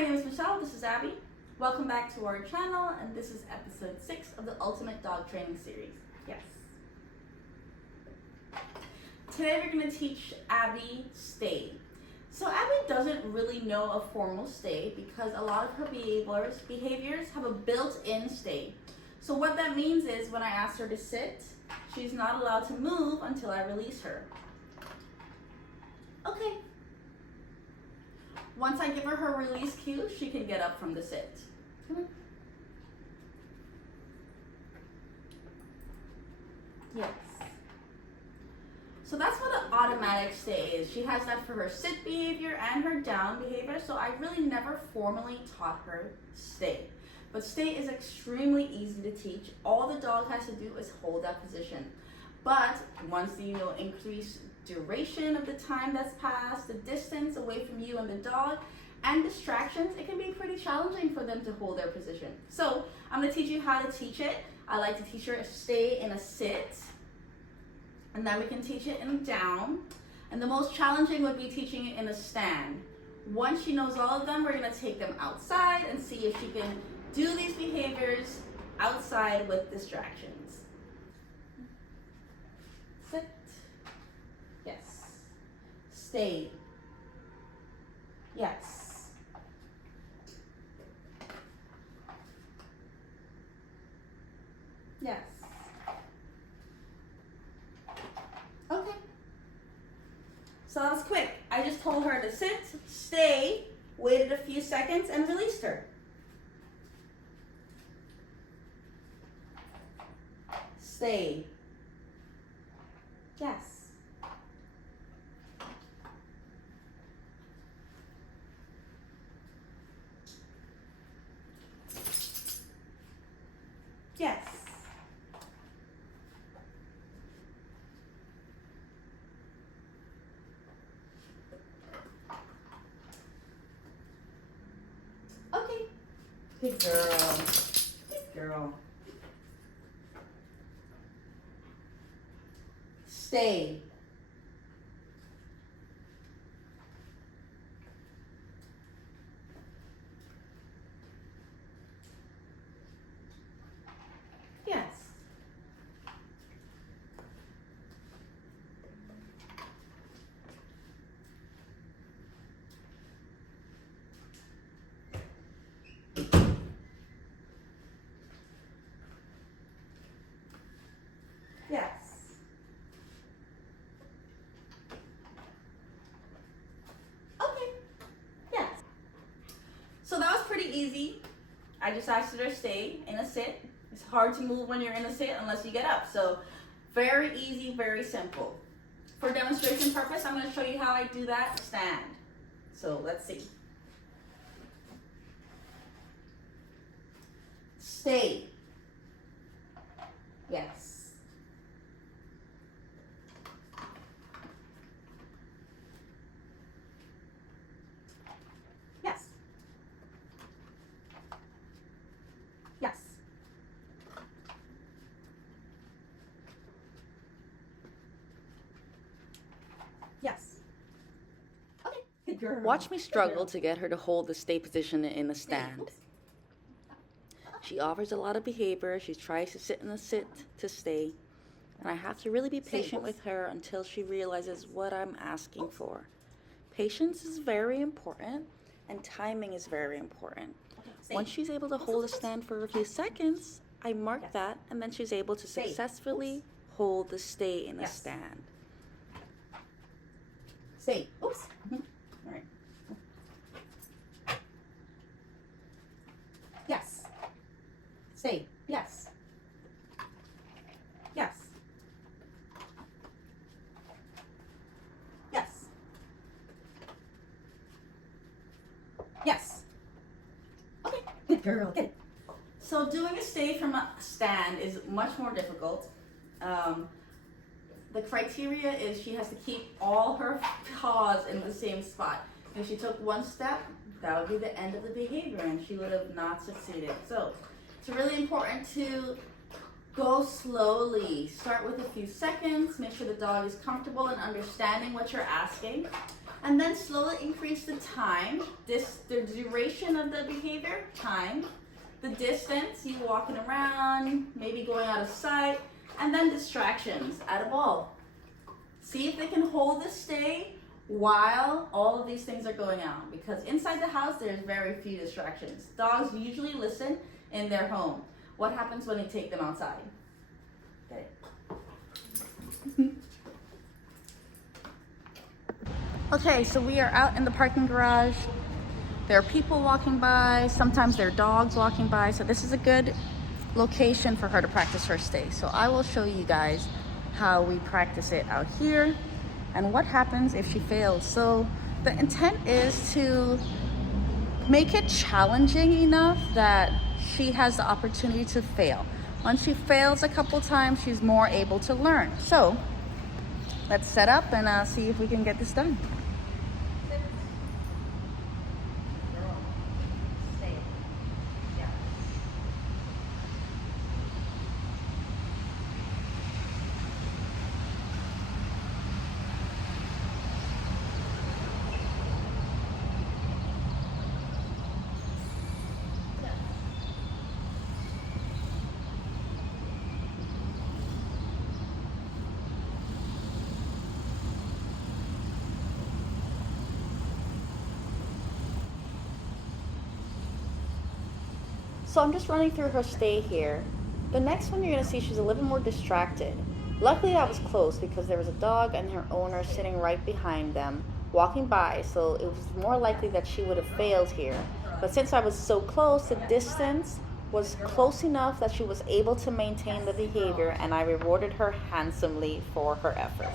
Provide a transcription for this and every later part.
my name is Michelle, this is Abby. Welcome back to our channel, and this is episode 6 of the Ultimate Dog Training Series. Yes. Today we're going to teach Abby stay. So Abby doesn't really know a formal stay because a lot of her behaviors have a built-in stay. So what that means is when I ask her to sit, she's not allowed to move until I release her. Okay. Once I give her her release cue, she can get up from the sit. Yes. So that's what an automatic stay is. She has that for her sit behavior and her down behavior, so I really never formally taught her stay. But stay is extremely easy to teach. All the dog has to do is hold that position. But once you increase duration of the time that's passed, the distance away from you and the dog, and distractions, it can be pretty challenging for them to hold their position. So I'm going to teach you how to teach it. I like to teach her to stay in a sit, and then we can teach it in down. And the most challenging would be teaching it in a stand. Once she knows all of them, we're going to take them outside and see if she can do these behaviors outside with distractions. Sit. Yes. Stay. Yes. Yes. Okay. So that was quick. I just told her to sit, stay, waited a few seconds, and released her. Stay. Yes. Yes. Okay. Good girl. Good girl. Stay. Yes. Yes. Okay. Yes. So that was pretty easy. I just asked her to stay in a sit. It's hard to move when you're in a sit unless you get up. So very easy, very simple. For demonstration purpose, I'm going to show you how I do that stand. So let's see. Stay. Yes. Yes. Yes. Yes. Okay. Good girl. Watch me struggle to get her to hold the stay position in the stand. She offers a lot of behavior. She tries to sit in the sit to stay. And I have to really be patient with her until she realizes what I'm asking for. Patience is very important, and timing is very important. Once she's able to hold a stand for a few seconds, I mark that, and then she's able to successfully hold the stay in the stand. Stay. Oops. All right. Yes. Stay. Yes. Yes. Yes. Yes. Okay. Good girl. Good. So doing a stay from a stand is much more difficult. The criteria is she has to keep all her paws in the same spot. If she took one step, that would be the end of the behavior and she would have not succeeded. So it's really important to go slowly. Start with a few seconds, make sure the dog is comfortable and understanding what you're asking. And then slowly increase the time, the duration of the behavior, time, the distance, you walking around, maybe going out of sight, and then distractions, add a ball. See if they can hold the stay while all of these things are going on, because inside the house there's very few distractions. Dogs usually listen in their home. What happens when you take them outside? Okay. Okay, so we are out in the parking garage. There are people walking by, sometimes there are dogs walking by, so this is a good location for her to practice her stay. So I will show you guys how we practice it out here and what happens if she fails. So the intent is to make it challenging enough that she has the opportunity to fail. Once she fails a couple times, she's more able to learn. So let's set up and see if we can get this done. So I'm just running through her stay here. The next one you're gonna see she's a little more distracted. Luckily I was close because there was a dog and her owner sitting right behind them, walking by, so it was more likely that she would have failed here. But since I was so close, the distance was close enough that she was able to maintain the behavior, and I rewarded her handsomely for her efforts.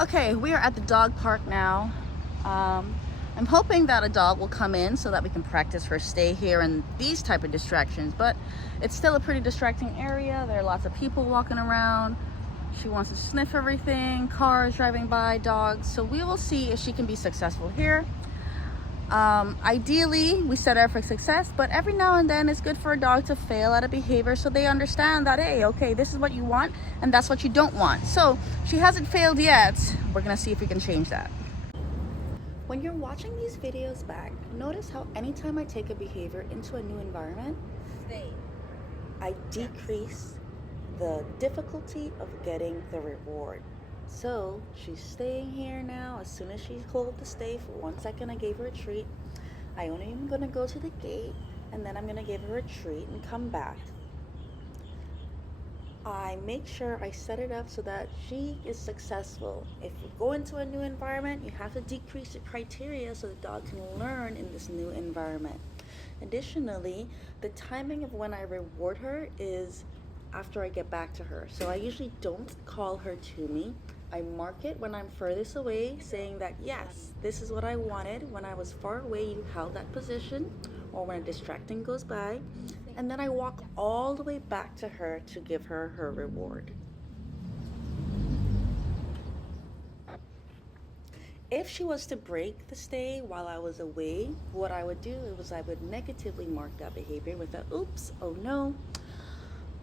Okay, we are at the dog park now. I'm hoping that a dog will come in so that we can practice her stay here and these type of distractions, but it's still a pretty distracting area. There are lots of people walking around. She wants to sniff everything, cars driving by, dogs. So we will see if she can be successful here. Ideally, we set her up for success, but every now and then it's good for a dog to fail at a behavior so they understand that, hey, okay, this is what you want and that's what you don't want. So she hasn't failed yet. We're gonna see if we can change that. When you're watching these videos back, notice how anytime I take a behavior into a new environment, I decrease the difficulty of getting the reward. So she's staying here now. As soon as she hold the stay for 1 second, I gave her a treat. I only am gonna go to the gate and then I'm gonna give her a treat and come back. I make sure I set it up so that she is successful. If you go into a new environment, you have to decrease the criteria so the dog can learn in this new environment. Additionally, the timing of when I reward her is after I get back to her. So I usually don't call her to me. I mark it when I'm furthest away, saying that yes, this is what I wanted. When I was far away, you held that position, or when a distracting goes by, and then I walk all the way back to her to give her her reward. If she was to break the stay while I was away, what I would do was I would negatively mark that behavior with a oops, oh no,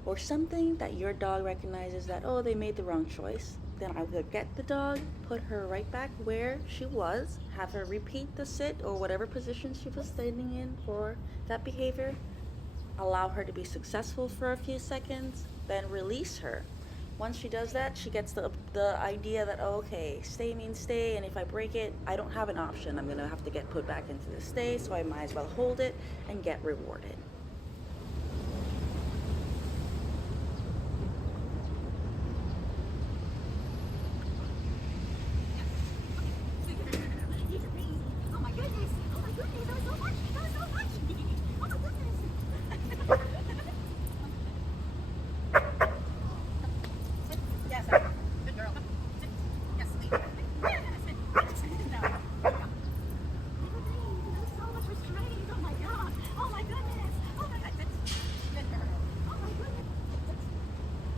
or something that your dog recognizes that, oh, they made the wrong choice. Then I would get the dog, put her right back where she was, have her repeat the sit or whatever position she was standing in for that behavior, allow her to be successful for a few seconds, then release her. Once she does that, she gets the idea that, oh, okay, stay means stay, and if I break it, I don't have an option. I'm gonna have to get put back into the stay, so I might as well hold it and get rewarded.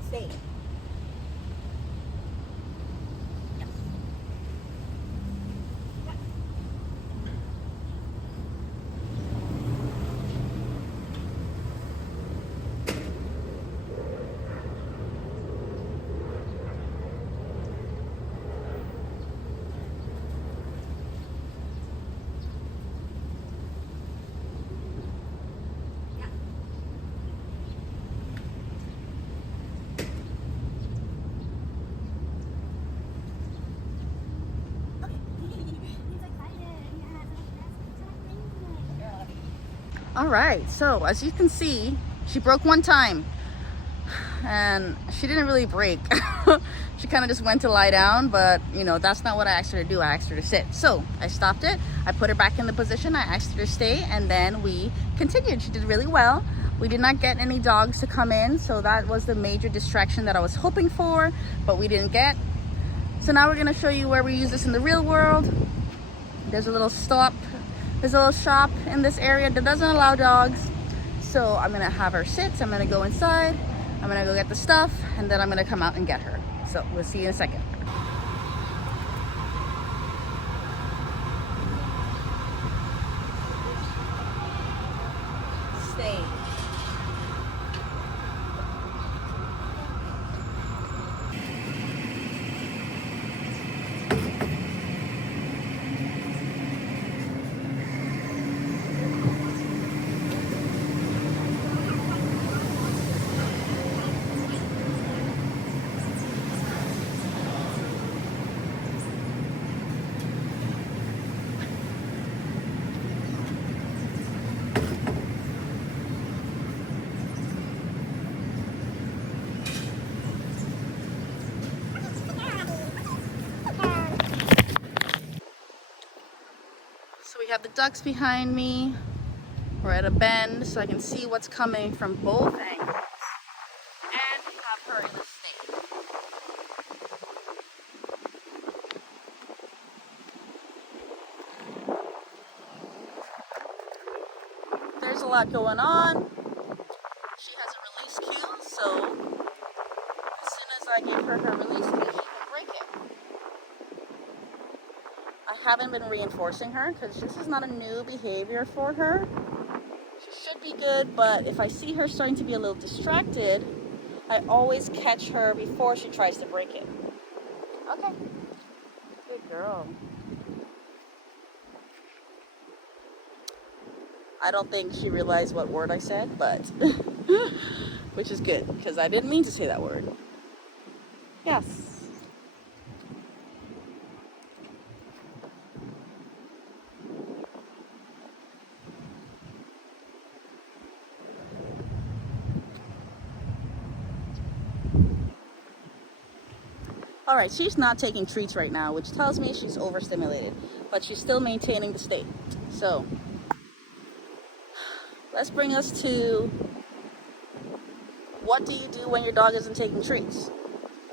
Stay. All right, so as you can see, she broke one time and she didn't really break. She kind of just went to lie down, but you know, that's not what I asked her to do. I asked her to sit. So I stopped it, I put her back in the position, I asked her to stay, and then we continued. She did really well. We did not get any dogs to come in, so that was the major distraction that I was hoping for, but we didn't get. So now we're gonna show you where we use this in the real world. There's a little shop in this area that doesn't allow dogs. So I'm gonna have her sit, I'm gonna go inside, I'm gonna go get the stuff, and then I'm gonna come out and get her. So we'll see you in a second. Stay. So we have the ducks behind me. We're at a bend, so I can see what's coming from both angles. And we have her in the stake. There's a lot going on. She has a release cue, so as soon as I give her her release cue, she can break it. I haven't been reinforcing her because this is not a new behavior for her. She should be good, but if I see her starting to be a little distracted, I always catch her before she tries to break it. Okay. Good girl. I don't think she realized what word I said, but which is good because I didn't mean to say that word. Yes. All right, she's not taking treats right now, which tells me she's overstimulated, but she's still maintaining the state. So let's bring us to what do you do when your dog isn't taking treats?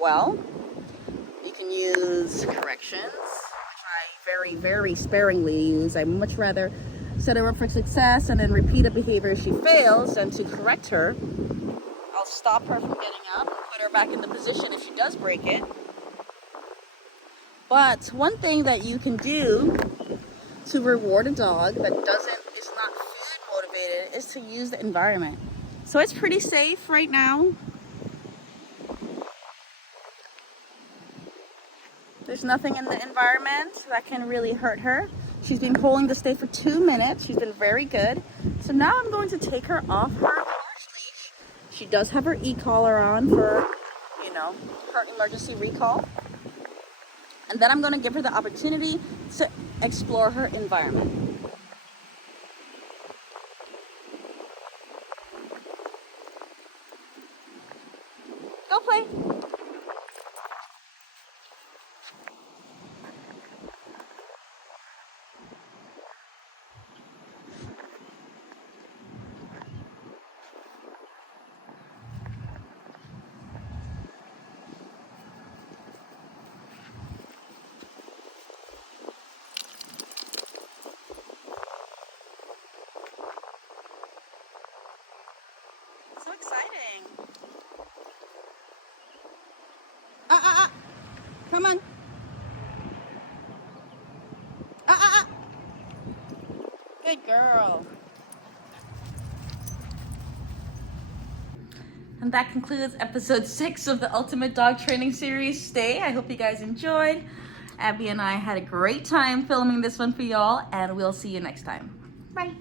Well, you can use corrections, which I very, very sparingly use. I much rather set her up for success and then repeat a behavior if she fails than to correct her. I'll stop her from getting up and put her back in the position if she does break it. But one thing that you can do to reward a dog that is not food motivated is to use the environment. So it's pretty safe right now. There's nothing in the environment that can really hurt her. She's been holding the stay for 2 minutes. She's been very good. So now I'm going to take her off her harsh leash. She does have her e-collar on for, her emergency recall. And then I'm going to give her the opportunity to explore her environment. Go play. So exciting. Come on. Good girl. And that concludes episode 6 of the Ultimate Dog Training Series, Stay. I hope you guys enjoyed. Abby and I had a great time filming this one for y'all, and we'll see you next time. Bye.